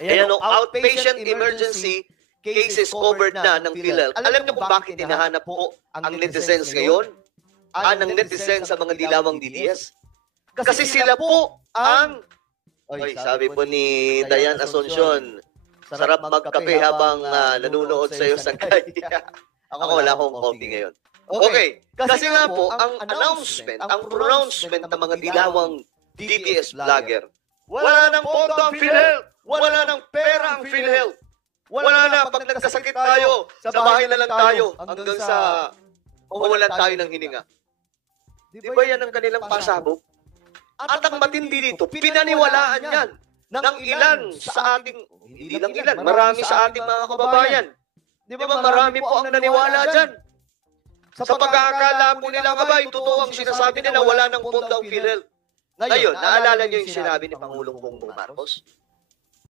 Ayan o, outpatient emergency cases covered na ng PhilHealth. Alam niyo kung bakit hinahanap po ang netizens ngayon? Ng netizens sa mga dilawang DDS? Kasi sila po ang... Oy, sabi po ni Dayan Asuncion, sarap magkape habang nanunood sa iyo sa kanya. Ako wala akong coffee ngayon. Okay, kasi nga po, ang announcement, ang pronouncement ng mga dilawang DDS vlogger, wala nang pondo ang PhilHealth, wala nang pera ang PhilHealth, wala na, pag nagkasakit tayo, sa bahay na lang tayo, hanggang sa mawalan tayo ng hininga. Di ba yan ang kanilang pasabog? At ang matindi dito, pinaniwalaan yan ng ilan sa ating, hindi lang ilan, marami sa ating mga kababayan. Di ba marami po ang naniwala dyan? Sa pagkakala po nila, abay, totoo ang sinasabi nila, wala nang pondo ang PhilHealth. Ngayon, naalala niyo yung sinabi ni Pangulong Bongbong Marcos?